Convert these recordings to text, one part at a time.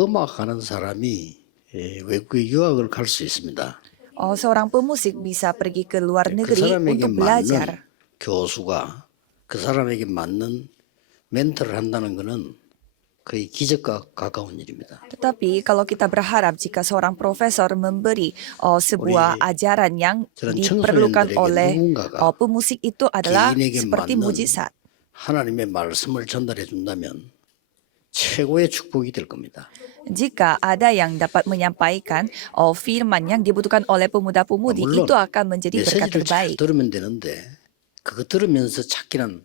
음악하는 사람이 외국에 유학을 갈 수 있습니다. Seorang pemusik bisa pergi ke luar 그 negeri 사람에게 untuk belajar. 맞는 교수가 그 사람에게 맞는 멘토를 한다는 것은 거의 기적과 가까운 일입니다. Tetapi kalau kita berharap jika seorang profesor memberi sebuah 우리 ajaran yang 저런 diperlukan 청소년들에게 oleh 누군가가 pemusik itu adalah 개인에게 seperti 맞는 mujizat. 하나님의 말씀을 전달해 준다면 최고의 축복이 될 겁니다. Jika ada yang dapat menyampaikan firman yang dibutuhkan oleh pemuda-pemudi, 물론 itu akan menjadi berkat 메시지를 잘 terbaik. 들으면 되는데 그거 들으면서 찾기는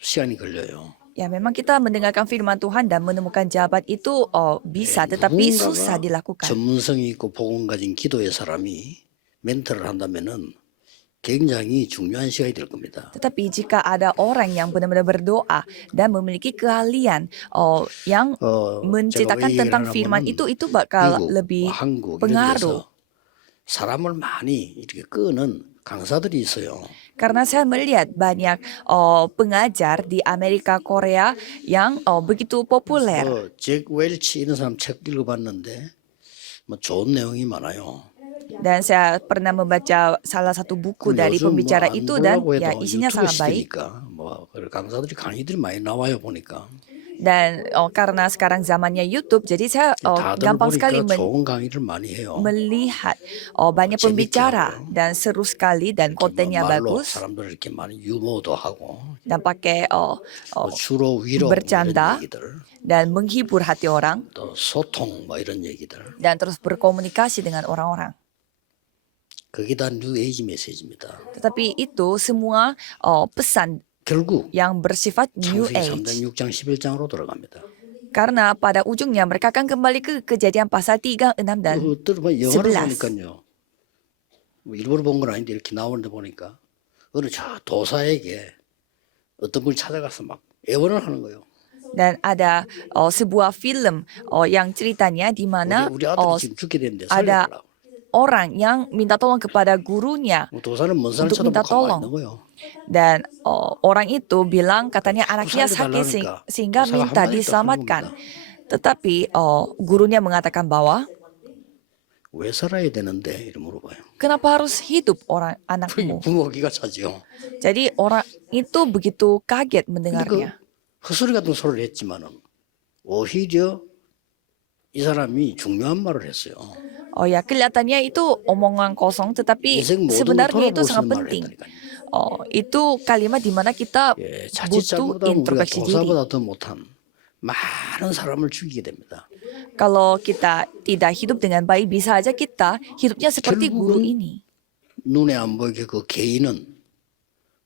시간이 걸려요. Ya, memang kita mendengarkan firman Tuhan dan menemukan jawaban itu bisa, tetapi susah 누군가가 dilakukan. 전문성이 있고 복음 가진 기도의 사람이 멘토를 한다면은 굉장히 중요한 시간이 될 겁니다. Tetapi jika ada orang yang benar-benar berdoa dan memiliki keahlian yang 제가 menceritakan 왜 얘기를 tentang firman 하냐면은 itu bakal 미국, lebih 한국 이런 pengaruh. 데서 사람을 많이 이렇게 끄는 강사들이 있어요. Karena saya melihat banyak pengajar di Amerika, Korea yang begitu populer. 잭 웰치 이런 사람 책 읽어봤는데 뭐 좋은 내용이 많아요. Dan saya pernah membaca salah satu buku dari 요즘 pembicara 뭐안 itu dan 보려고 ya 해도 isinya 유튜브 sangat baik. 시대니까 뭐 강사들이 강의들이 많이 나와요 보니까. Dan karena sekarang zamannya YouTube, jadi saya 다들 gampang sekali 보니까 좋은 강의를 많이 해요. melihat banyak 재밌게 pembicara 하고요. dan seru sekali dan kontennya 말로 bagus 사람들 이렇게 많이 유머도 하고 dan pakai 주로 위로 뭐 이런 bercanda 얘기들 dan menghibur hati orang 또 소통 뭐 이런 얘기들 dan terus berkomunikasi dengan orang-orang. 그게 다 뉴에이지 메시지입니다. Tetapi itu semua pesan 결국 yang bersifat New 창세기 3장, Age. 6장, 11장으로 돌아갑니다. Karena pada ujungnya mereka akan kembali ke Kejadian pasal 3, 6 dan 그것들 영화를 11. 보니까요. 뭐 일부러 본 건 아닌데 이렇게 나오는데 보니까 어느 저 도사에게 어떤 분이 찾아가서 막 애원을 하는 거예요. Dan ada sebuah film yang ceritanya di mana 우리 아들이 지금 죽게 됐는데 ada 살려달라고. orang yang minta tolong kepada gurunya 도사는 먼 산을 untuk minta 쳐다보고 가만히 tolong. 있는 거예요. Dan orang itu bilang katanya anaknya sakit 살려달라니까 sehingga 도사가 minta 한마디도 안 diselamatkan. 합니다. Tetapi gurunya mengatakan bahwa 왜 살아야 되는데 이렇게 물어봐요. kenapa harus hidup orang anakmu? 부모가 기가 차죠. Jadi orang itu begitu kaget 근데 그 mendengarnya. 헛소리 같은 소리를 했지만은 오히려 이 사람이 중요한 말을 했어요. Oh ya, kelihatannya itu omongan kosong, tetapi 인생 모든 걸 sebenarnya itu 돌아볼 수 sangat 있는 말을 penting. 했다니까요. Itu kalimat di mana kita 자칫 butuh 잘못하면 우리가 introspeksi diri. 도사보다 더 못한 많은 사람을 죽이게 됩니다. Kalau kita tidak hidup dengan baik, bisa aja kita hidupnya seperti guru 결국은 ini. 눈에 안 보이게 그 개인은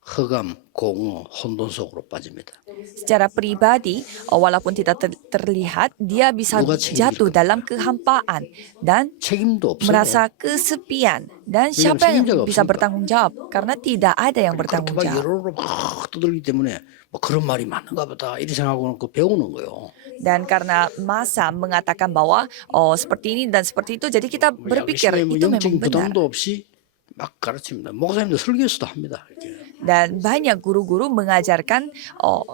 흑암, 공허, 혼돈 속으로 빠집니다. Secara pribadi, walaupun tidak terlihat, dia bisa 누가 책임질 jatuh 겁니까? dalam kehampaan dan 책임도 없어요. merasa kesepian. Dan siapa yang 책임자가 bisa 없으니까. bertanggung jawab? Karena tidak ada yang 그렇게 bertanggung 막 jawab. 여론으로 막 떠들기 때문에 뭐 그런 말이 맞는가 보다 이렇게 생각하고 그 배우는 거예요. Dan karena masa mengatakan bahwa seperti ini dan seperti itu, jadi kita berpikir 열심히 뭐 itu memang 영적인 benar. 부담도 없이 막 가르칩니다. 목사님도 설교수도 합니다. 이렇게. Dan banyak guru-guru mengajarkan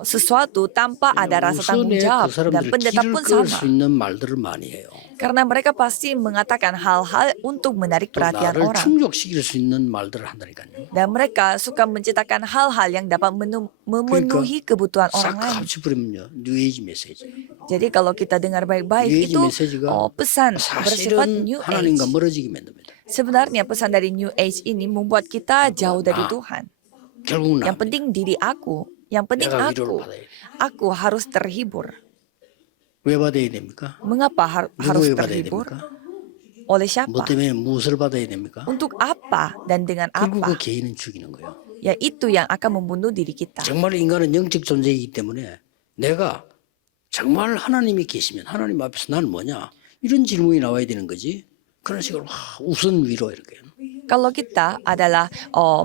sesuatu tanpa ada rasa tanggung 우선에 jawab. 그 Dan 사람들의 pendeta 길을 pun 끌 sama. 수 있는 말들을 많이 해요. Karena mereka pasti mengatakan hal-hal untuk menarik 또 perhatian 나를 orang. 충족시킬 수 있는 말들을 한다니까요. Dan mereka suka menciptakan hal-hal yang dapat memenuhi kebutuhan orang 싹 lain. 합쳐버리면요. 뉴에이지 메시지. Jadi kalau kita dengar baik-baik 뉴에이지 itu 메시지가 pesan bersifat 사실은 New 하나님과 Age. 멀어지게 만듭니다. Sebenarnya pesan dari New Age ini membuat kita jauh dari Tuhan. 결국 Yang 나 penting diri aku, yang penting 내가 aku. 위로를 받아야 돼. Aku harus terhibur. 왜 받아야 됩니까? Mengapa harus 누구에게 받아야 terhibur? 됩니까? Oleh 뭐 siapa? 때문에 무엇을 받아야 됩니까? Untuk apa dan dengan 결국 apa? 그 개인은 죽이는 거예요. Ya itu yang akan membunuh diri kita. 정말 인간은 영적 존재이기 때문에 내가 정말 하나님이 계시면 하나님 앞에서 나는 뭐냐? 이런 질문이 나와야 되는 거지. 그런 식으로 우선 위로 이렇게. Kalau kita adalah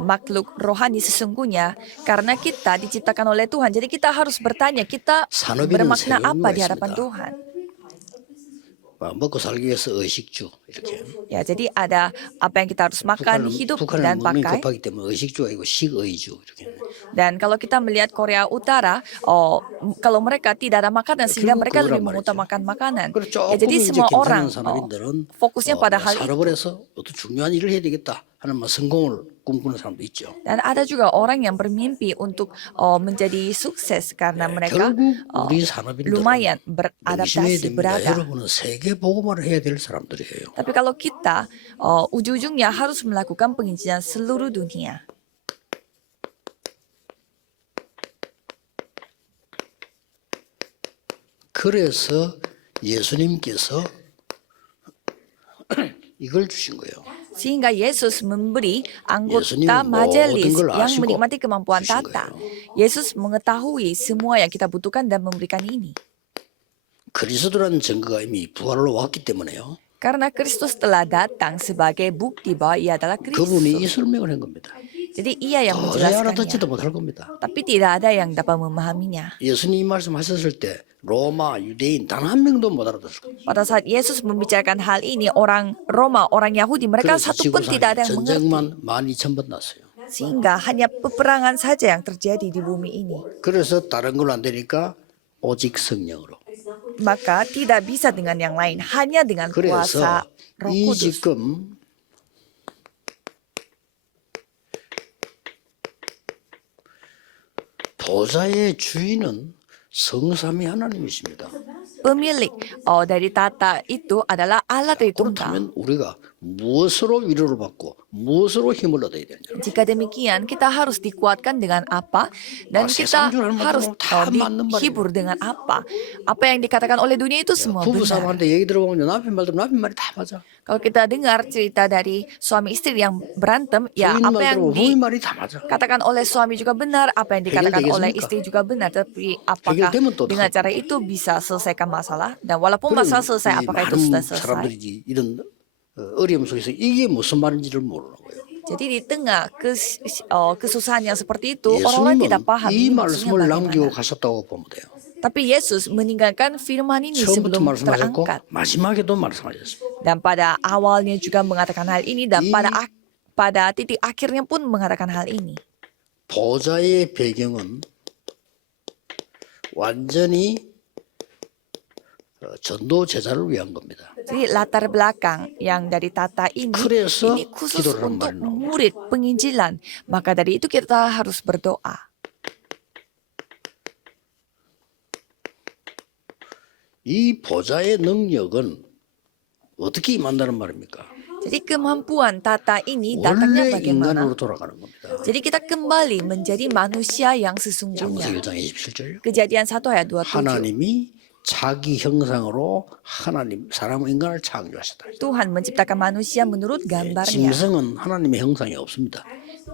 makhluk rohani sesungguhnya, karena kita diciptakan oleh Tuhan, jadi kita harus bertanya, kita 산업에는 bermakna 세 apa 종류가 di hadapan 있습니다. Tuhan? 먹고 살기 위해서 의식주 이렇게. Ya, jadi ada apa yang kita harus makan, hidup, dan 북한은 문명이 pakai. 급하기 때문에 의식주가 아니고 식의주 이렇게. Dan kalau kita melihat Korea Utara, kalau mereka tidak ada makanan sehingga 결국 mereka lebih 그거란 mengutamakan makanan. 그리고 Ya, 조금 jadi 이제 semua orang 괜찮은 사람들은 fokusnya pada hal 사업을 itu. 해서 어떤 중요한 일을 해야 되겠다 하는 성공을 꿈꾸는 사람도 있죠. Dan ada juga orang yang bermimpi untuk menjadi sukses karena mereka 결국 우리 산업인들은 lumayan 명심해야 beradaptasi, 됩니다. berada. 여러분은 세계 보고만을 해야 될 사람들이에요. Tapi kalau kita ujung-ujungnya harus melakukan penginjilan seluruh dunia. 그래서 예수님께서 이걸 주신 거예요. Sehingga Yesus memberi 예수님은 anggota majelis 모든 걸 yang 아시고 menikmati kemampuan 주신 tata. 거예요. Yesus mengetahui semua yang kita butuhkan dan memberikan ini. 그리스도라는 증거가 이미 부활로 왔기 때문에요. Karena Kristus telah datang sebagai bukti bahwa ia adalah 그분이 이 Kristus. 설명을 한 겁니다. Jadi ia yang 도저히 menjelaskannya. 알아듣지도 못할 겁니다. Tapi tidak ada yang dapat memahaminya. 예수님이 말씀하셨을 때 로마, 유대인 단 한 명도 못 알아들었을 겁니다. Pada saat Yesus membicarakan hal ini, orang Roma, orang Yahudi, mereka 그래서 satu pun tidak ada 지구상에 yang mengerti. 전쟁만 12,000번 났어요. Sehingga hanya peperangan saja yang terjadi di bumi ini. 그래서 다른 걸로 안 되니까 오직 성령으로. Maka tidak bisa dengan yang lain, hanya dengan 그래서 kuasa Roh 이 Kudus. 지금 보좌의 주인은 성삼위 하나님이십니다. Pemilik dari tata itu adalah Allah Tritunggal. 그렇다면 우리가 무엇으로 위로를 받고 무엇으로 힘을 얻어야 되느냐? Jika demikian, kita harus dikuatkan dengan apa dan kita 세상 줄 알면 harus 다 맞는 말이에요. dihibur dengan apa. Apa yang dikatakan oleh dunia itu semua benar. 부부싸움한테 얘기 들어보면 남편 말 들으면 남편 말이 다 맞아. Kalau kita dengar cerita dari suami istri yang berantem, ya 부인 apa 말 yang 들으면 부인 말이 다 맞아. dikatakan oleh suami juga benar, apa yang dikatakan oleh 해결되겠습니까? istri juga benar. Tapi apakah 해결되면 또 dengan 어떡하고. cara itu bisa selesaikan masalah? Dan walaupun masalah selesai, 이 apakah itu 많은 sudah selesai? 사람들이 이런 어려움 속에서 이게 무슨 말인지를 모르는 거예요. Jadi di tengah kesusahan yang seperti itu, orang-orang tidak 예수님은 paham 이 ini maksudnya 말씀을 남기고 bagaimana. 가셨다고 보면 돼요. Tapi Yesus meninggalkan firman ini 처음부터 sebelum 말씀하셨고 terangkat. 마지막에도 말씀하셨습니다. Dan pada awalnya juga mengatakan hal ini dan pada titik akhirnya pun mengatakan hal ini. 보좌의 배경은 완전히 전도 제자를 위한 겁니다. Jadi latar belakang yang dari tata ini 그래서 khusus 기도를 하는 untuk 말이 나옵니다. murid penginjilan. Maka dari itu kita harus berdoa. 이 보좌의 능력은 어떻게 임한다는 말입니까? Jadi kemampuan tata ini datangnya 원래 bagaimana? 인간으로 돌아가는 겁니다. Jadi kita kembali menjadi manusia yang 장세기 sesungguhnya. 1장 27절. Kejadian 1 ayat 27. 하나님이 자기 형상으로 사람 인간을 창조하셨다. Tuhan menciptakan manusia menurut gambarnya. 짐승은 하나님의 형상이 없습니다.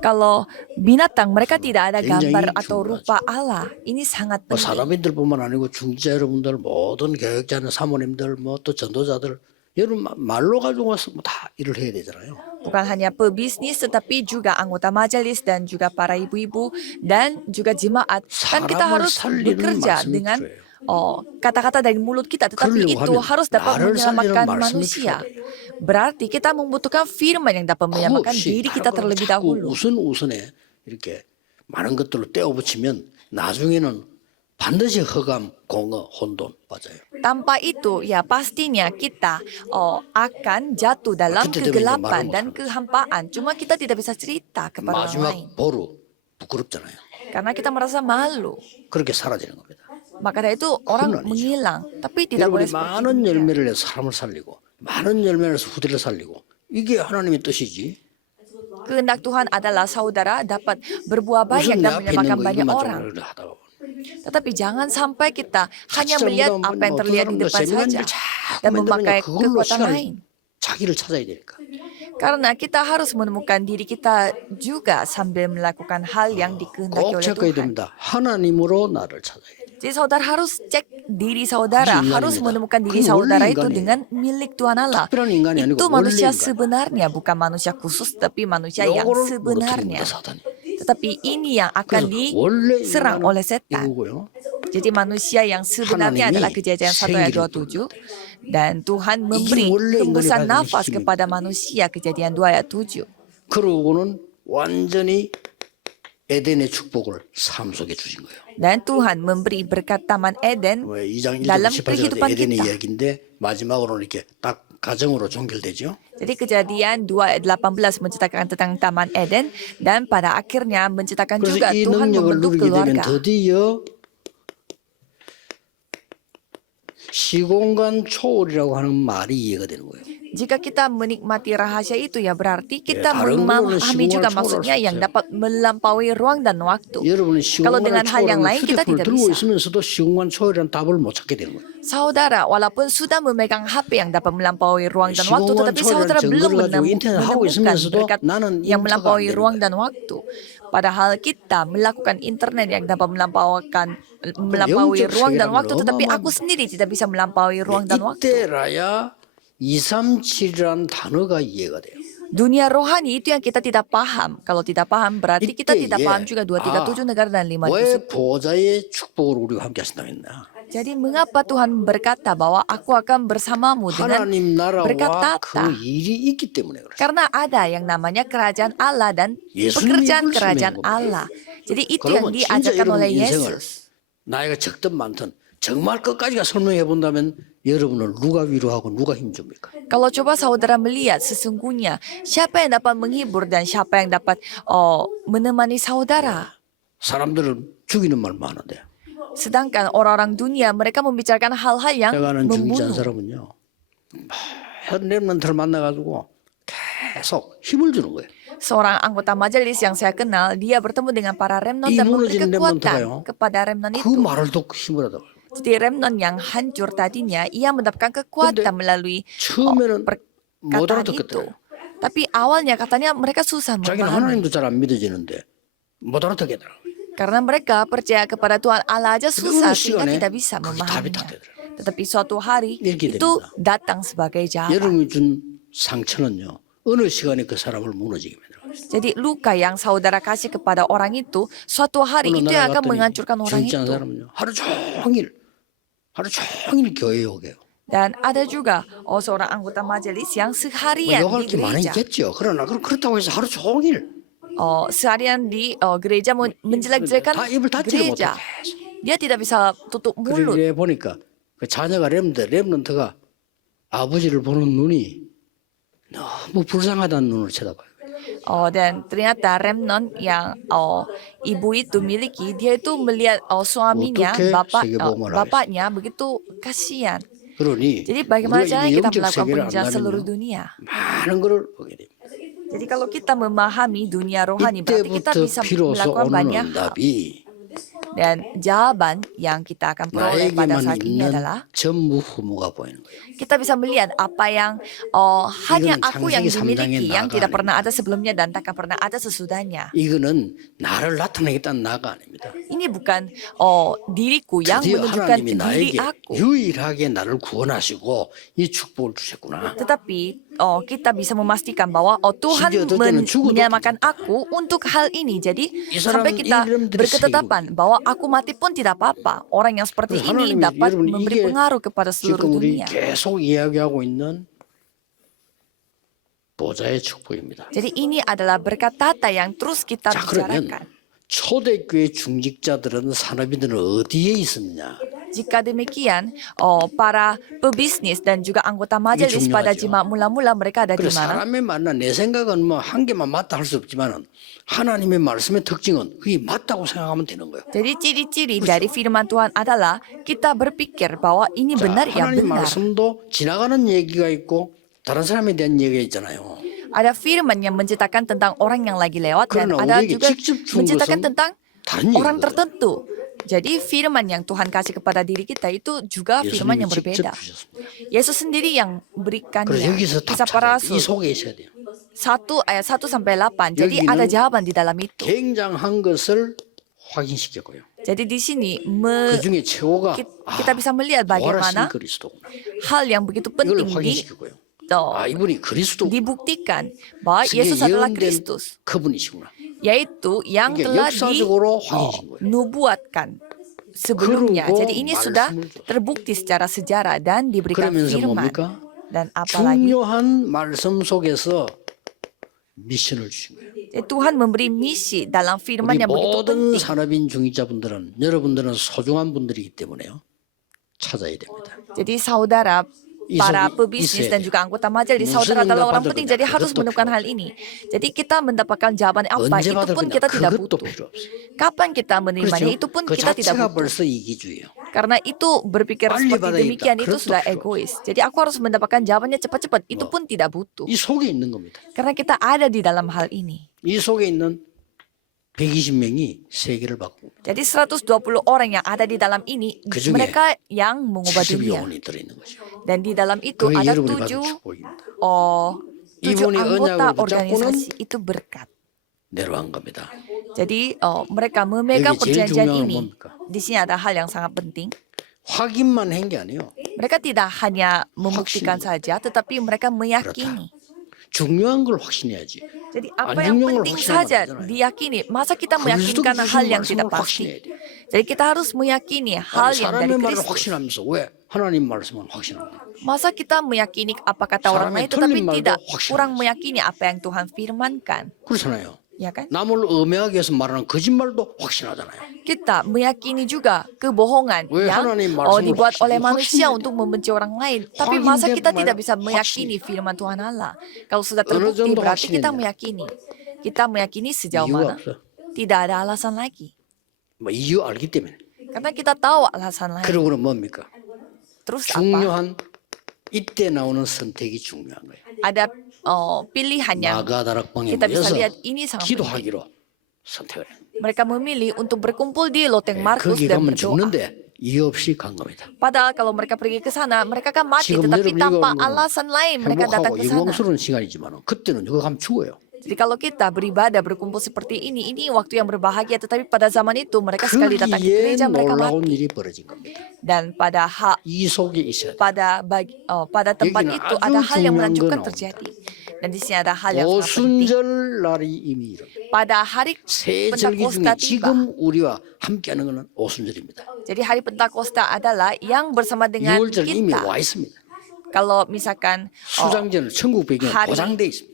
Kalau binatang mereka tidak ada 굉장히 gambar atau 중요하죠. rupa Allah. Ini sangat 뭐 penting. 사람인들뿐만 아니고 중지자 여러분들, 모든 교육자는 사모님들, 뭐 또 전도자들, 여러분 말로 가지고 와서 뭐 다 일을 해야 되잖아요. Bukan hanya pebisnis tetapi juga anggota majelis dan juga para ibu-ibu dan juga jemaat. Kan kita 사람을 harus 살리는 bekerja 말씀이 dengan 필요해요. kata-kata dari mulut kita, tetapi 그러려고 itu 하면 harus dapat 나를 menyelamatkan 살리는 말씀이 manusia. 필요해요. Berarti kita membutuhkan firman yang dapat 그거 menyelamatkan 없이 diri kita 다른 걸 terlebih 자꾸 dahulu. 우선에 이렇게 많은 것들로 떼어붙이면 나중에는 반드시 허감, 공허, 혼돈 맞아요. Tanpa itu, ya pastinya kita akan jatuh dalam 그때 되면 이제 kegelapan 말을 dan 못하는 kehampaan. Cuma kita tidak bisa cerita kepada orang lain. 마지막 보루 부끄럽잖아요. Karena kita merasa malu. 그렇게 사라지는 겁니다. Maka dari itu orang 아니죠. menghilang. Tapi tidak boleh 여러분이 seperti 많은 itu. 열매를 내서 사람을 살리고 많은 열매를 내서 후대를 살리고 이게 하나님의 뜻이지. Kehendak Tuhan adalah saudara dapat berbuah banyak 무슨 내 dan 앞에 menyelamatkan 있는 거 banyak 이것만 orang. 좀 하다가 Tetapi jangan sampai kita hanya 같이 melihat 잘못하면 apa yang 뭐 terlihat di 어떤 depan 사람들 saja 자꾸 dan 만들면 memakai 그걸로 kekuatan 시간을 lain. 자기를 찾아야 되니까. Karena kita harus menemukan diri kita juga sambil melakukan hal yang dikehendaki 꼭 oleh 체크해야 Tuhan. 됩니다. 하나님으로 나를 찾아야 돼. Jadi saudara harus cek diri saudara, 그게 harus 인간입니다. menemukan diri 그건 사udara 원래 itu 인간이에요. dengan milik Tuhan Allah. 특별한 인간이 아니고 Itu 원래 manusia 인간. sebenarnya, bukan manusia khusus, tapi manusia yang 요거를 sebenarnya. 무너뜨립니다, 사단이. Tetapi ini yang akan 그래서 원래 diserang 인간은 oleh setan. 이거고요. Jadi manusia yang sebenarnya 하나님이 adalah Kejadian 1 ayat 생기를 27. Dan Tuhan memberi 원래 hembusan 인간이 가진 nafas 힘입니다. kepada manusia, Kejadian 2 ayat 7. 그러고는 완전히 에덴의 축복을 삶 속에 주신 거예요. Dan Tuhan memberi berkat Taman Eden 2장 1절 dalam 18절 kehidupan 에덴의 kita. 이야기인데 마지막으로는 이렇게 딱 가정으로 종결되죠. Jadi Kejadian 2 ayat 18 menceritakan tentang Taman Eden dan pada akhirnya menceritakan 그래서 juga 이 Tuhan 능력을 membentuk 누리게 되면 keluarga. 드디어 시공간 초월이라고 하는 말이 이해가 되는 거예요. Jika kita menikmati rahasia itu ya berarti kita 다른 걸로는 memahami juga 시공간을 maksudnya 초월할 수 yang 없어요. dapat melampaui ruang dan waktu. 여러분은 Kalau 시공간을 dengan hal yang 초월하는 lain kita 휴대폰을 tidak 들고 bisa. 있으면서도 시공간 초월이라는 답을 못 찾게 되는 거예요. Saudara, walaupun sudah memegang HP yang dapat melampaui ruang dan waktu, 시공간 tetapi 초월이라는 saudara belum 증거를 가지고 인터넷 하고 menemukan 있으면서도 berkat 나는 yang 인터가 안 melampaui 되는 ruang 거예요. dan waktu. Padahal kita melakukan internet yang dapat melampaui 영적 ruang dan 세계라면 waktu, tetapi aku 어마어마합니다. sendiri tidak bisa melampaui ruang dan waktu. 이때라야 237이라는 단어가 이해가 돼요. Dunia rohani itu yang kita tidak paham. Kalau tidak paham berarti kita tidak 이때에 paham juga 237 negara dan 5 왜 suku. 보좌의 축복을 우리가 함께 하신다고 했나? Jadi mengapa Tuhan berkata bahwa aku akan bersamamu dengan 하나님 berkat 나라와 그 tata? 일이 있기 때문에 그렇습니다. Karena ada yang namanya kerajaan Allah dan 예수님이 pekerjaan 불러주는 kerajaan 겁니다. Allah. Jadi itu yang 그러면 진짜 diajarkan 여러분 oleh 인생을 Yesus. 나이가 적든 많든 정말 끝까지가 설명해 본다면 여러분을 누가 위로하고 누가 힘줍니까? Kalau coba saudara melihat sesungguhnya siapa yang dapat menghibur dan siapa yang dapat menemani saudara. 사람들은 죽이는 말 많은데 Sedangkan orang-orang dunia mereka membicarakan hal-hal yang 제가 아는 중직자한 membunuh. 사람은요 랩런트를 만나가지고 계속 힘을 주는 거예요. Seorang anggota majelis yang saya kenal, dia bertemu dengan para remnon 이 dan memberi 무너지는 kekuatan 렘넌트가요. kepada remnon 그 itu. 말을 듣고 힘을 하다가 Jadi remnon yang hancur tadinya, ia mendapatkan kekuatan melalui 처음에는 못 perkataan itu. 알아듣겠더라고요. Tapi awalnya katanya mereka susah 자기는 memahami. 하나님도 잘 안 믿어지는데 못 알아듣겠더라고요. Karena mereka percaya kepada Tuhan Allah aja susah 어느 sehingga 시간에 tidak bisa 그게 답이 memahaminya. 다 되더라고요. Tetapi suatu hari 이렇게 itu 됩니다. datang sebagai jawaban. 여러분이 준 상처는요 어느 시간에 그 사람을 무너지게 만들어요. Jadi luka yang saudara kasih kepada orang itu, suatu hari 어느 itu yang 나라 akan 갔더니 menghancurkan orang 중직자한 itu. 사람은요 하루 종일 교회에 오게요. Dan ada juga seorang anggota majelis yang 뭐 seharian 욕할 di 게 많이 gereja. 있겠죠. 그러나 그렇다고 해서 하루 종일 Seharian di gereja menjelek-jelekan 다 입을 닫지를 못해. gereja. Dia tidak bisa tutup mulut. 그래 보니까 그 자녀가 렘넌트가 아버지를 보는 눈이 너무 불쌍하다는 눈으로 쳐다봐요. Dan ternyata remnon yang ibu itu miliki, dia itu melihat suaminya, 어떻게 세계복음을 bapaknya begitu kasihan. 그러니 Jadi bagaimana 우리가 caranya 이 kita 영적 melakukan 세계를 penginjilan seluruh 안다면요 dunia? 많은 것을 보게 됩니다. Jadi kalau kita memahami dunia rohani, berarti kita 이때부터 bisa 비로소 melakukan banyak 오는 hal. 응답이 Dan jawaban yang kita akan peroleh pada 나에게만 saat ini 있는 adalah 전무후무가 보이는 거예요. kita bisa melihat apa yang hanya 이거는 aku yang 창세기 3장의 dimiliki, yang 나가 tidak 아닙니다. pernah ada sebelumnya dan takkan pernah ada sesudahnya. 이거는 나를 나타내겠다는 나가 아닙니다. Ini bukan diriku yang 드디어 menunjukkan 하나님이 diri 나에게 aku. 유일하게 나를 구원하시고 이 축복을 주셨구나. Tetapi kita bisa memastikan bahwa Tuhan 심지어 어떨 때는 죽어도 menyelamatkan aku untuk hal ini. Jadi 이 사람 sampai kita 이름들이 berketetapan bahwa aku mati pun tidak apa-apa. Orang yang seperti 그래서 ini 하나님이 dapat 여러분 memberi 이게 pengaruh kepada seluruh 지금 우리 dunia. 계속 이야기하고 있는 보좌의 축복입니다. Jadi ini adalah berkat tata yang terus kita 자 그러면 bicarakan. 초대교회 중직자들은 산업인들은 어디에 있었느냐? Jika demikian, para pebisnis dan juga anggota majelis pada 중요하죠. jemaat mula-mula mereka ada di 그래 mana? 사람의 만나 내 생각은 뭐 한 개만 맞다 할 수 없지만은 하나님의 말씀의 특징은 그게 맞다고 생각하면 되는 거예요. Jadi ciri-ciri dari firman Tuhan adalah kita berpikir bahwa ini 자, benar yang 하나님 benar. 말씀도 지나가는 얘기가 있고 다른 사람에 대한 얘기가 있잖아요. Ada firman yang menceritakan tentang orang yang lagi lewat dan 그러나 ada 우리에게 juga 직접 준 menceritakan 것은 tentang 다른 orang 얘기거든. tertentu. Jadi firman yang Tuhan kasih kepada diri kita itu juga firman 예수님이 yang 직접 berbeda. 주셨습니다. Yesus sendiri yang 그래서 berikannya. 여기서 Kisah 답 para 찾아야 돼. 이 rasul 속에 있어야 돼요. 1 ayat 1 sampai 8. Jadi 여기는 ada jawaban di dalam itu. 굉장한 것을 확인시켰고요. Jadi di sini 그 중에 최고가 kita bisa melihat 부활하신 bagaimana 그리스도구나. hal yang begitu 이걸 penting 확인시켰고요. 아 이분이 그리스도 dibuktikan bahwa Yesus adalah Kristus. 그분이시구나. yaitu yang 이게 telah 역사적으로 확인된 거예요. dinubuatkan sebelumnya. 그리고 Jadi ini sudah 말씀을 줬어요. terbukti secara sejarah dan diberikan 그러면서 firman. 뭡니까? Dan apalagi 중요한 말씀 속에서 미션을 주신 거예요. Tuhan memberi misi dalam firman 우리 yang begitu 모든 penting. 산업인 중위자분들은 여러분들은 소중한 분들이기 때문에요. 찾아야 됩니다. Jadi saudara, 이 para 속에 pebisnis 있어야 dan 돼요. juga anggota majelis, 무슨 saudara adalah orang 응답받을 penting. 거냐, Jadi harus 그것도 menemukan 필요 hal ini. Jadi kita mendapatkan jawaban apa, 언제 itu 받을 pun 거냐 kita tidak 그것도 butuh. 필요 없어요. Kapan kita menerimanya, itu pun 그 kita tidak 자체가 butuh. 벌써 이기주의예요. Karena itu berpikir 빨리 seperti 받아야겠다. demikian itu 그것도 sudah 필요 egois. Jadi aku harus mendapatkan jawabannya cepat-cepat, itu 뭐, pun tidak butuh. 이 속에 있는 겁니다. Karena kita ada di dalam hal ini. 이 속에 있는 120명이 세계를 바꿉니다. Jadi 120 orang yang ada di dalam ini, 그중에 mereka yang mengubah 70 dunia. 영혼이 들어있는 거죠. Dan di dalam itu 그게 ada 여러분이 받은 7 축복입니다. tujuh 이분이 anggota 언약을 붙잡고는 organisasi itu berkat. 내려간 겁니다. Jadi mereka memegang 여기 제일 perjanjian 중요한 건 ini. 뭡니까? Di sini ada hal yang sangat penting. 확인만 한 게 아니에요. Mereka tidak hanya membuktikan 확신. saja, tetapi mereka meyakini. 중요한 걸 확신해야지. Jadi apa 안 yang 중요한 걸 penting 확신하면 saja 안 되잖아요. diyakini. Masa kita 그리스도 meyakinkan hal yang 말씀을 tidak 확신해야 pasti? 돼. Jadi kita harus meyakini hal 아니, yang dari 사람의 말을 Kristus. 확신하면서 왜 하나님 말씀은 확신합니까? Masa kita meyakini apa kata orang lain, 사람의 tetapi 틀린 말도 tidak 확신하면서. kurang meyakini apa yang Tuhan firmankan, 그렇잖아요. ya kan? 남을 음해하기 위해서 말하는 거짓말도 확신하잖아요. Kita meyakini juga kebohongan 왜 yang 하나님 말씀을 dibuat oleh 확신해야 manusia 돼? untuk membenci orang lain. Tapi masa 확인된 kita 말 tidak bisa 확신. meyakini firman Tuhan Allah? Kalau sudah 어느 terbukti 정도 berarti kita 확신했냐? meyakini. Kita meyakini sejauh 이유가 mana? 없어. Tidak ada alasan lagi. 뭐 이유 알기 때문에. Karena kita tahu alasan lain. 그러고는 뭡니까? Terus apa? 중요한 이때 나오는 선택이 중요한 거예요. Ada pilihan yang 마가다락방에 kita bisa 모여서 lihat ini sangat penting. 기도하기로 선택을 해요. Mereka memilih untuk berkumpul di loteng Markus 거기 dan 가면 berdoa. 죽는데 이유 없이 간 겁니다. Padahal kalau mereka pergi ke sana, mereka kan mati. 지금 Tetapi 여러분 tanpa 이거 alasan lain mereka datang 행복하고 ke sana. 영광스러운 시간이지만 그때는 이거 가면 죽어요. Jadi kalau kita beribadah, berkumpul seperti ini waktu yang berbahagia. Tetapi pada zaman itu mereka sekali datang ke 거기에 gereja, mereka 놀라운 mati. 일이 벌어진 겁니다. Dan pada 이 속에 있어야 돼. pada tempat 여기는 itu 아주 ada hal yang 중요한 menakjubkan 거 terjadi. Dan di sini ada hal yang sangat penting. 오순절 날이 이미 이릅니다. Pada hari 새 절기 중에 Pentakosta tiba. 지금 우리와 함께하는 것은 오순절입니다. Jadi hari Pentakosta adalah yang bersama dengan 6월절 이미 kita. 와 있습니다. Kalau misalkan 수장제는 천국 배경에 hari 보장돼 있습니다.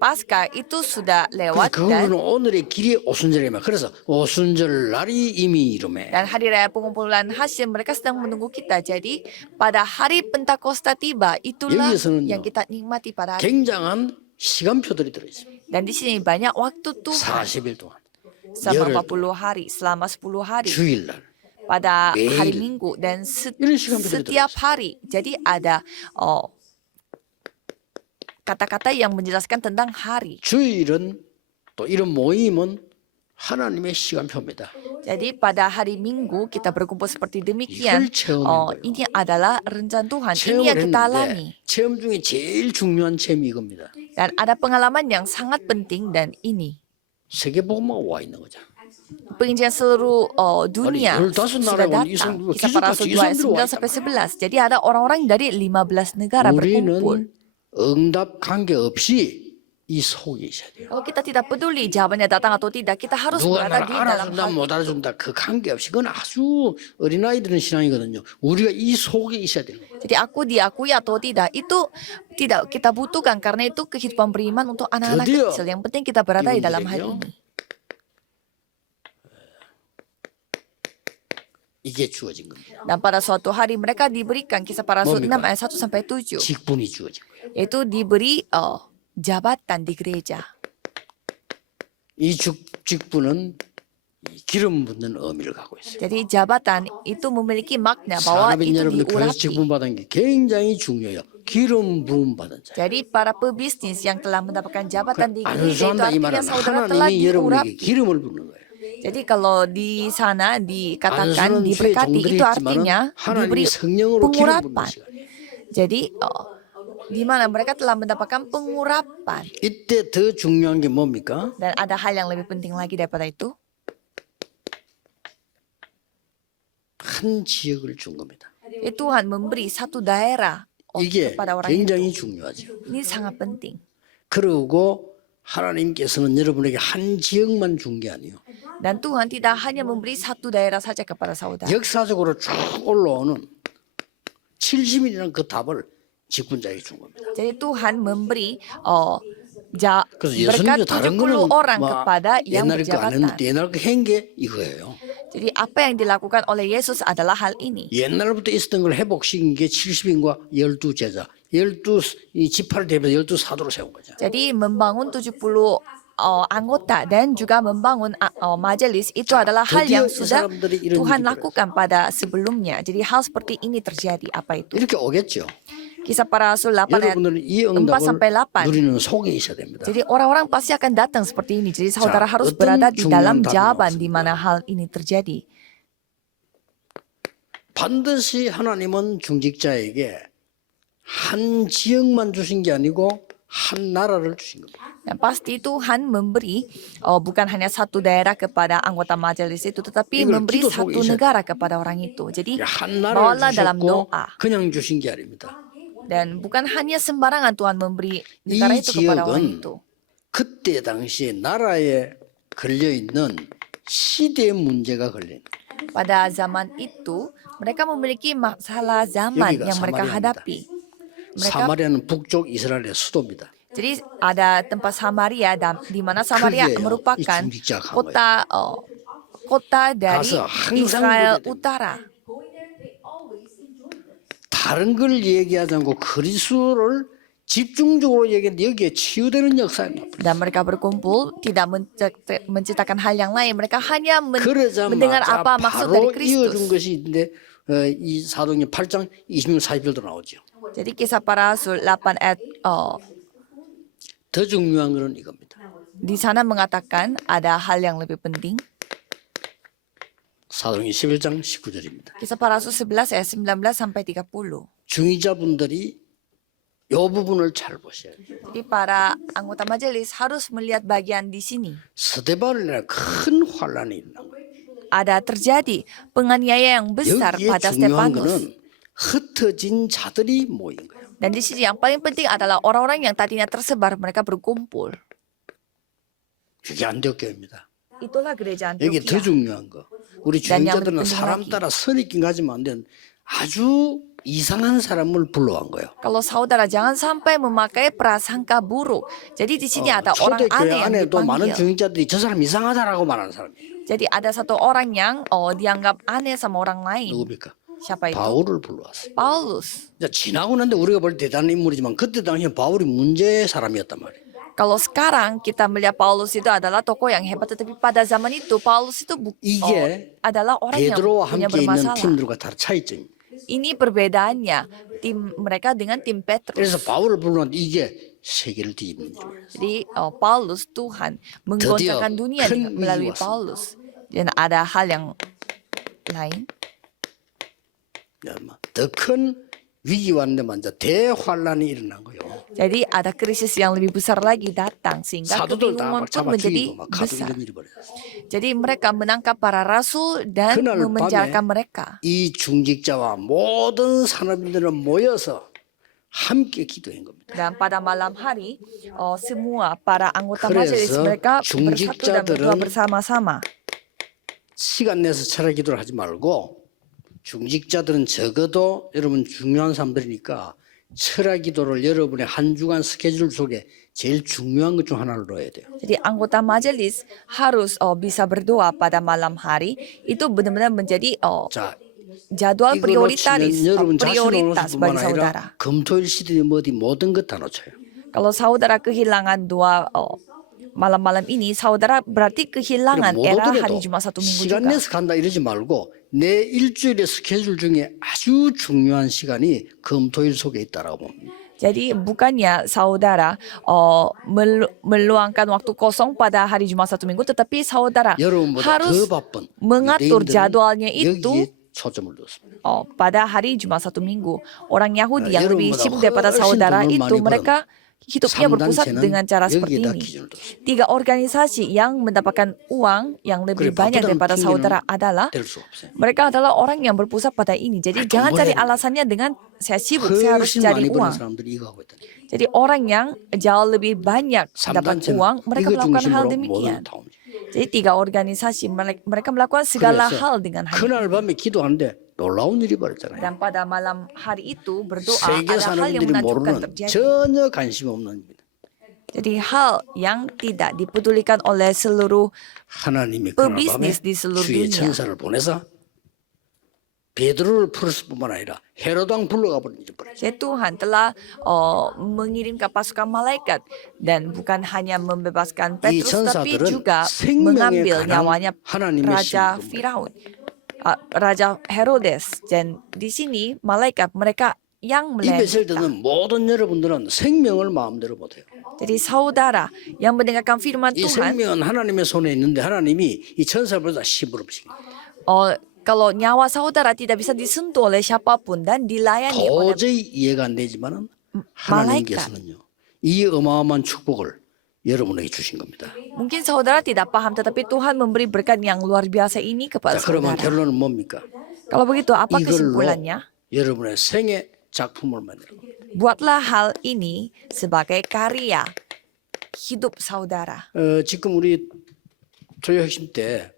Pasca itu sudah lewat 그거는 dan 오늘의 길이 오순절이면 그래서 오순절 날이 이미 이름에 hari raya pengumpulan hasil mereka sedang menunggu kita. Jadi pada hari Pentakosta tiba itulah 여기에서는요, yang kita nikmati pada hari. 굉장한 시간표들이 들어 있습니다. Dan di sini banyak waktu Tuhan 40일 동안 selama 열흘 40 hari, selama 10 hari 주일날 pada hari 매일 Minggu dan 이런 시간표들이 setiap 들어있어요. hari. Jadi ada kata-kata yang menjelaskan tentang hari. 주일은 또 이런 모임은 하나님의 시간표입니다. Jadi pada hari Minggu kita berkumpul seperti demikian. 이걸 체험한 거예요. Ini adalah rencana Tuhan. Ini 체험을 yang kita alami. 했는데 체험 중에 제일 중요한 체험이 이겁니다. Dan ada pengalaman yang sangat penting dan ini. 세계복음화가 와 있는 거죠. Penginjilan seluruh dunia 아니, 15 sudah 나라에 datang. 온 Kisah para Rasul 2 ayat 9 sampai 11. Jadi ada orang-orang dari 15 negara berkumpul. 우리는 응답 관계없이 이 속에 있어야 돼요. Kalau kita tidak peduli jawabannya datang atau tidak, kita harus 누가 berada 나를 di dalam 알아준다 hal 못 알아준다 그 관계없이 그건 아주 어린아이들은 신앙이거든요. 우리가 이 속에 있어야 되는 거예요. Jadi aku diakui atau tidak, itu tidak kita butuhkan karena itu kehidupan beriman untuk anak-anak 드디어 kecil. Yang penting kita berada di dalam hal 이분들에게요. ini. 이게 주어진 겁니다. Dan pada suatu hari mereka diberikan kisah para Rasul 6 뭡니까? ayat 1 sampai 7. 직분이 주어진 거예요. Yaitu diberi jabatan di gereja. 이 직분은 이 기름 붓는 의미를 갖고 있어요. Jadi jabatan itu memiliki makna bahwa 산업인 itu 여러분들 그래서 diurapi. 직분 받은 게 굉장히 중요해요. 기름 부음 받은 자. Jadi para pebisnis yang telah mendapatkan jabatan di gereja itu 안수한다 이 artinya 말은 saudara telah 하나님이 여러분에게 diurapi. 기름을 붓는 거예요. Jadi kalau di sana dikatakan 안수는 주의 diberkati 종들이 itu 있지만 artinya diberi 하나님이 성령으로 기름 붓는 pengurapan. 시간. Jadi di mana mereka telah mendapatkan pengurapan. 이때 더 중요한 게 뭡니까? Dan ada hal yang lebih penting lagi daripada itu. 한 지역을 준 겁니다. Tuhan memberi satu daerah 이게 kepada orang 굉장히 itu. 중요하죠. Ini sangat penting. 그리고 하나님께서는 여러분에게 한 지역만 준 게 아니에요. Dan Tuhan tidak hanya memberi satu daerah saja kepada saudara. 역사적으로 쭉 올라오는 70일이라는 그 답을 직분자에게 준 겁니다. Jadi Tuhan memberi 그래서 berkat 예수님도 다른 70 거는 orang 막 kepada yang 옛날 거 안 했는데 berjabatan. 옛날 거 한 게 이거예요. Jadi apa yang dilakukan oleh Yesus adalah hal ini. 옛날부터 있었던 걸 회복시킨 게 70인과 12제자, 12이 지파를 대표해서 12사도로 세운 거죠. Jadi membangun 70 anggota dan juga membangun majelis itu adalah hal 드디어 yang 이 sudah 사람들이 이런 Tuhan 일이 lakukan pada sebelumnya. Jadi hal seperti ini terjadi. Apa itu? 이렇게 오겠죠. Kisah para Rasul 8 ayat 여러분들은 이 4 sampai 응답을 8. 누리는 속에 있어야 됩니다. Jadi orang-orang pasti akan datang seperti ini. Jadi saudara 자, harus 어떤 berada di dalam 중요한 답이 jawaban 나왔습니다. di mana hal ini terjadi. 반드시 하나님은 중직자에게 한 지역만 주신 게 아니고 한 나라를 주신 겁니다. Dan pasti Tuhan memberi bukan hanya satu daerah kepada anggota majelis itu, tetapi 이걸 memberi 기도 속에 satu 있어야 negara kepada orang itu. Jadi 한 나라를 bawalah dalam 주셨고 doa. 그냥 주신 게 아닙니다. Dan bukan hanya sembarangan Tuhan memberi 이 negara itu kepada orang 지역은 itu. 그때 당시에 나라에 걸려 있는 시대의 문제가 걸린 Pada zaman itu mereka memiliki masalah zaman 여기가 yang mereka 사마리아입니다. hadapi. Mereka 사마리아는 북쪽 이스라엘의 수도입니다. jadi ada tempat Samaria di mana Samaria 그게요, merupakan 이 중직자가 한 kota dari 가서 항상 Israel 보게 됩니다. Utara. 다른 걸 얘기하지 않고 그리스도를 집중적으로 얘기했는데 여기에 치유되는 역사입니다. Dan mereka berkumpul tidak menciptakan hal yang lain. Mereka hanya mendengar 그러자마자 apa maksud dari 바로 이어준 Kristus. 것이 있는데 이 사도행전 8장 26, 40절도 나오죠. Jadi kisah para Rasul 8 ayat 더 중요한 것은 이겁니다. di sana mengatakan ada hal yang lebih penting. 사도행전 11장 19절입니다. Kisah para Rasul 11 ayat 19 sampai 30. 중위자분들이 이 부분을 잘 보셔야 돼요. Jadi para anggota majelis harus melihat bagian di sini. 스데반이라는 큰 환란이 있는 거예요. Ada terjadi penganiayaan yang besar 여기에 pada 중요한 Stefanus. 거는 흩어진 자들이 모인 거예요. Dan di sini yang paling penting adalah orang-orang yang tadinya tersebar, mereka berkumpul. 그게 안디옥교회입니다. Itulah gereja 여기 더 Antioquia. 중요한 거. 우리 Dan yang 주인자들은 lebih penting 사람 lagi. 따라 선입견 가지면 안 되는 아주 이상한 사람을 불러간 거예요. Kalau saudara jangan sampai memakai prasangka buruk. Jadi di sini ada orang 초대교회 aneh yang 안에도 많은 dipanggil. 중인자들이 저 사람 이상하다라고 말하는 사람이에요. Jadi ada satu orang yang dianggap aneh sama orang lain. 누굽니까? Siapa itu? 바울을 불러왔어요. Paulus. 이제 지나고 난데 우리가 볼 때 대단한 인물이지만 그때 당시에 바울이 문제의 사람이었단 말이에요. Kalau sekarang kita melihat Paulus itu adalah tokoh yang hebat, tetapi pada zaman itu Paulus itu 이게 adalah orang yang 베드로와 punya 함께 있는 bermasalah. 팀들과 다른 차이점입니다. Ini perbedaannya tim mereka dengan tim 그래서 Petrus. 바울을 불러놨는데 이게 세계를 뒤집는 거예요. Jadi Paulus Tuhan menggoncangkan dunia 큰 dengan melalui 위기 왔습니다. Paulus. Dan ada hal yang lain. 더 큰 위기 왔는데 먼저 대환란이 일어난 거예요. Jadi ada krisis yang lebih besar lagi datang sehingga 사도들 다 kebingungan 막 pun 잡아 menjadi 죽이고 막 가도 besar. 이런 일이 벌어졌어요. Jadi mereka menangkap para rasul dan 그날 memenjarakan 밤에 mereka. 이 중직자와 모든 산업인들은 모여서 함께 기도한 겁니다. Dan pada malam hari, semua para anggota 그래서 majelis mereka bersatu dan berdoa 중직자들은 bersama-sama. 시간 내서 철학 기도를 하지 말고 중직자들은 적어도 여러분 중요한 사람들이니까 철학 기도를 여러분의 한 주간 스케줄 속에 제일 중요한 것 중 하나를 넣어야 돼요. Jadi anggota majelis harus bisa berdoa pada malam hari. Itu benar-benar menjadi 자, jadwal 이거 prioritaris, 놓치면 여러분 자신을 놓을 prioritas 뿐만 bagi 아니라 saudara. 금토일 시대에 어디 모든 것 다 놓쳐요. Kalau saudara kehilangan doa malam-malam ini, saudara berarti kehilangan 못 era hari 오더라도 Jumat satu minggu 시간 juga. 내서 간다 이러지 말고 내 일주일의 스케줄 중에 아주 중요한 시간이 금토일 속에 있다라고 봅니다. Jadi bukannya saudara meluangkan waktu kosong pada hari Jumat satu minggu, tetapi saudara 여러분보다 harus 더 바쁜 mengatur 유대인들은 jadwalnya itu 여기에 초점을 뒀습니다. pada hari Jumat satu minggu. Orang Yahudi yang lebih 여러분보다 sibuk daripada 훨씬 saudara 돈을 itu, 많이 mereka hidupnya berpusat 3단체는 dengan cara seperti 여기에다 ini. 기준을 뒀습니다. 3 organisasi yang mendapatkan uang yang lebih 그래, banyak 바쁘다는 daripada saudara 핑계는 adalah 될 수 없어요. mereka adalah orang yang berpusat pada ini. Jadi 돈 jangan cari 벌어야 된다. alasannya dengan saya sibuk, saya harus 훨씬 cari 많이 버는 uang. 사람들이 이거 하고 있다니. Jadi orang yang jauh lebih banyak dapat 3단체는 uang, mereka 이거 melakukan hal 중심으로 demikian. 모든 다 움직여요. Jadi 3 organisasi mereka melakukan segala 그래서 hal dengan hanya. 그날 밤에 기도하는데 놀라운 일이 벌어졌잖아요. Dan pada malam hari itu berdoa 세계 ada hal yang 사람들이 menakjubkan 모르는 terjadi. 전혀 관심 없는 일입니다. Jadi hal yang tidak dipedulikan oleh seluruh 하나님이 그날 밤에 pebisnis di seluruh 주의 dunia. 천사를 보내서 베드로를 풀었을 뿐만 아니라 헤로당 불러가 버리죠. Jadi Tuhan telah mengirimkan pasukan malaikat dan bukan hanya membebaskan 이 Petrus tapi 천사들은 juga 생명에 mengambil 관한 nyawanya 하나님의 Raja 심부름을 Firaun, Raja Herodes. Dan di sini malaikat mereka yang 이 메시지를 melanjutkan. 듣는 모든 여러분들은 생명을 마음대로 못해요. Jadi saudara yang mendengarkan firman 이 Tuhan, 생명은 하나님의 손에 있는데 하나님이 이 천사보다 심부름시켜요. kalau nyawa saudara tidak bisa disentuh oleh siapapun dan dilayani oleh 도저히 이해가 안 되지만은 malaikat. 하나님께서는요 이 어마어마한 축복을 여러분에게 주신 겁니다. Mungkin saudara tidak paham, tetapi Tuhan memberi berkat yang luar biasa ini kepada 자, 그러면 saudara. 결론은 뭡니까? Kalau begitu, apa 이걸로 kesimpulannya? 여러분의 생애 작품을 만들어. Buatlah hal ini sebagai karya hidup saudara. 지금 우리 조여 핵심 때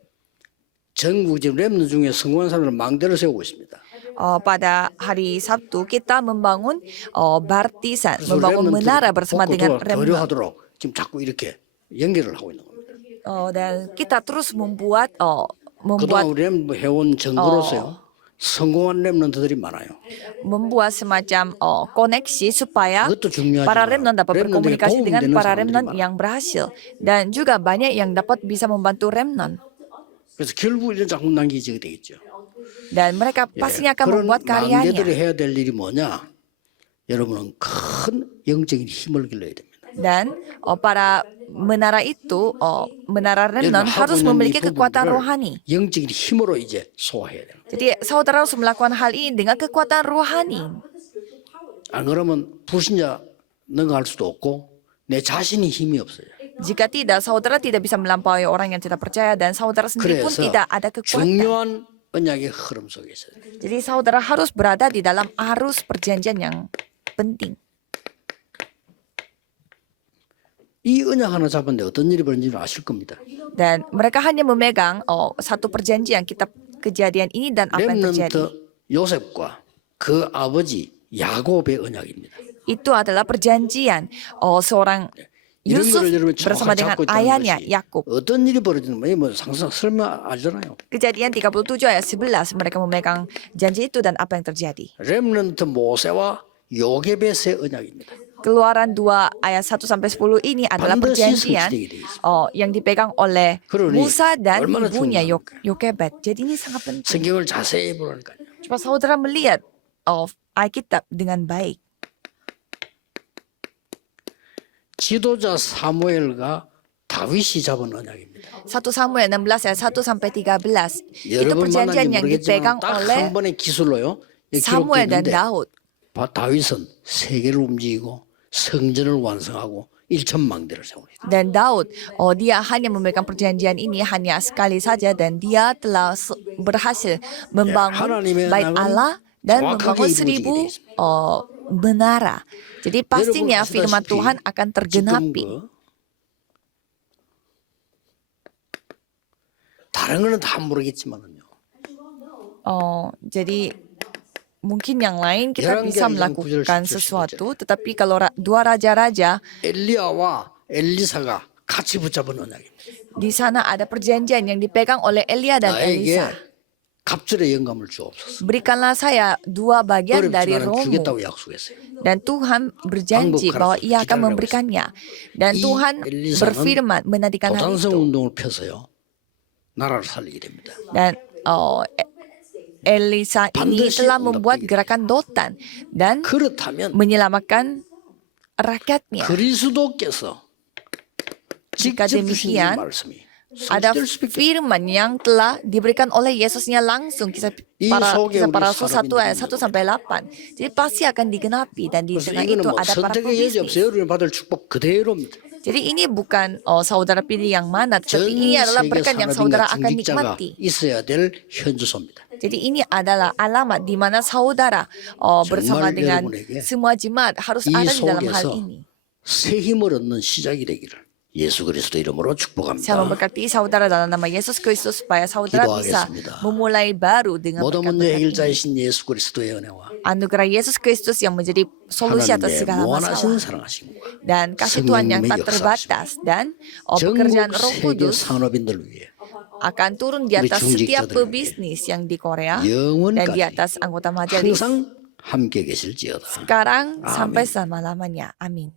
전국적 렘너 중에 성공한 사람을 망대를 세우고 있습니다. Pada hari Sabtu kita membangun baptisan, 그래서 membangun menara 렘넌트를 bersama 복고 dengan remnant. 도료하도록 지금 자꾸 이렇게 연결을 하고 있는 겁니다. Dan kita terus membuat 그동안 우리 렘 해온 정보로서요 성공한 렘넌트들이 많아요. semacam koneksi supaya 그것도 중요하지만 para remnant dapat 렘넌트에게 berkomunikasi dengan 도움되는 para 사람들이 remnant 많아요. yang berhasil, dan juga banyak yang dapat bisa membantu remnant. 그래서 결국 이런 작품 남기게 되겠죠. Dan mereka pastinya akan 그런 membuat karyanya. 망대들이 해야 될 일이 뭐냐? 여러분은 큰 영적인 힘을 길러야 됩니다. Dan para menara itu, menara remnant 여러분 harus 하고 있는 memiliki 이 kekuatan 부분들을 rohani. 영적인 힘으로 이제 소화해야 돼요. Jadi saudara harus melakukan hal ini dengan kekuatan rohani. 안 그러면 불신자 능가할 수도 없고 내 자신이 힘이 없어요. Jika tidak, saudara tidak bisa melampaui orang yang tidak percaya, dan saudara sendiri pun 그래서 tidak ada kekuatan. 중요한 언약의 흐름 속에 있어요. Jadi saudara harus berada di dalam arus perjanjian yang penting. 이 언약 하나 잡았는데 어떤 일이 벌어진지 아실 겁니다. Dan mereka hanya memegang satu perjanjian, kitab kejadian ini, dan apa yang terjadi. 렘넌트 요셉과 그 아버지 야곱의 언약입니다. Itu adalah perjanjian seorang 이런 Yusuf 거를 여러분 bersama 정확하게 dengan 잡고 있다는 ayahnya 것이 Yakub. 어떤 일이 벌어지는 거예요? 뭐 상상 설마 알잖아요. Kejadian 37 ayat 11 mereka memegang janji itu dan apa yang terjadi. 렘넌트 모세와 요게벳의 언약입니다. Keluaran 2 ayat 1 sampai 10 ini adalah 반드시 perjanjian 성취되게 돼 있습니다. yang dipegang oleh 그러니 Musa dan 얼마나 ibunya 중요합니까? Yokebed. Jadi ini sangat penting. 성경을 자세히 보라니까요. Coba saudara melihat Alkitab dengan baik. 지도자 사무엘과 다윗이 잡은 언약입니다. 1 Samuel 16 ayat 1 sampai 13. Itu 여러분 perjanjian 만난지 yang dipegang 모르겠지만 딱 oleh 한 번의 기술로요. Samuel dan 기록되는데 Daud. 다윗은 세계를 움직이고 성전을 완성하고 일천망대를 세웁니다. Dan Daud, dia hanya memegang perjanjian ini hanya sekali saja, dan dia telah berhasil membangun 하나님의 bait 언약은 Allah dan 정확하게 membangun 이루어지게 1000 돼 있습니다. menara. Jadi pastinya 여러분 firman 아시다시피 Tuhan akan 지금 tergenapi. 다른 거는 다 모르겠지만은요. Jadi mungkin yang lain kita 열왕기하 bisa 2장 9절 melakukan 10절 sesuatu, tetapi kalau dua raja-raja, 엘리야와 엘리사가 같이 붙잡은 언약입니다. di sana ada perjanjian yang dipegang oleh Elia dan 나에게 Elisa. 갑절의 영감을 주옵소서. Berikanlah saya 2 bagian dari 어렵지만 rohmu. 주겠다고 약속했어요. Dan Tuhan berjanji bahwa ia akan memberikannya. Dan 이 Tuhan 엘리사는 berfirman menantikan hal 도단성 itu. 운동을 펴서요. 나라를 살리게 됩니다. Dan Elisa ini 반드시 telah membuat 응답되게 gerakan Dotan dan 그렇다면 menyelamatkan rakyatnya. 그리스도께서 Jika 직접 주신 이 demikian, 말씀이 ada 성취될 수밖에 firman yang telah diberikan oleh Yesusnya langsung kisah 이 속에 kisah 우리 para rasul 1 ayat 사람이 1 sampai 8. Jadi pasti akan digenapi dan di 그래서 tengah 이거는 itu 뭐 ada para 선택의 여지 pebisnis. 없어요. 여러분이 받을 축복 그대로입니다. Jadi ini bukan saudara pilih yang mana, 전 tetapi ini adalah 세계 berkat yang saudara 산업인과 akan 중직자가 nikmati. 있어야 될 현주소입니다. Jadi ini adalah alamat di mana saudara bersama 정말 dengan 여러분에게 semua jemaat harus 이 ada di dalam hal 속에서 ini. 새 힘을 얻는 시작이 되기를 예수 그리스도 이름으로 Saya 축복합니다. memberkati saudara dalam nama Yesus Kristus supaya saudara bisa 기도하겠습니다. memulai baru dengan 모든 문제 berkat-berkat ini. 해결자이신 예수 그리스도의 은혜와 Anugerah Yesus Kristus yang menjadi solusi atas 하나님의 segala 무한하신 masalah. 사랑하심과 Dan kasih Tuhan yang tak 성령의 terbatas dan 전국 pekerjaan Roh 세계 Kudus 산업인들을 위해 akan turun di atas 우리 setiap 중직자들에게 pebisnis yang di Korea dan 영원까지 di atas anggota majelis 항상 함께 계실지어다. sekarang 아멘. sampai selama-lamanya. Amin.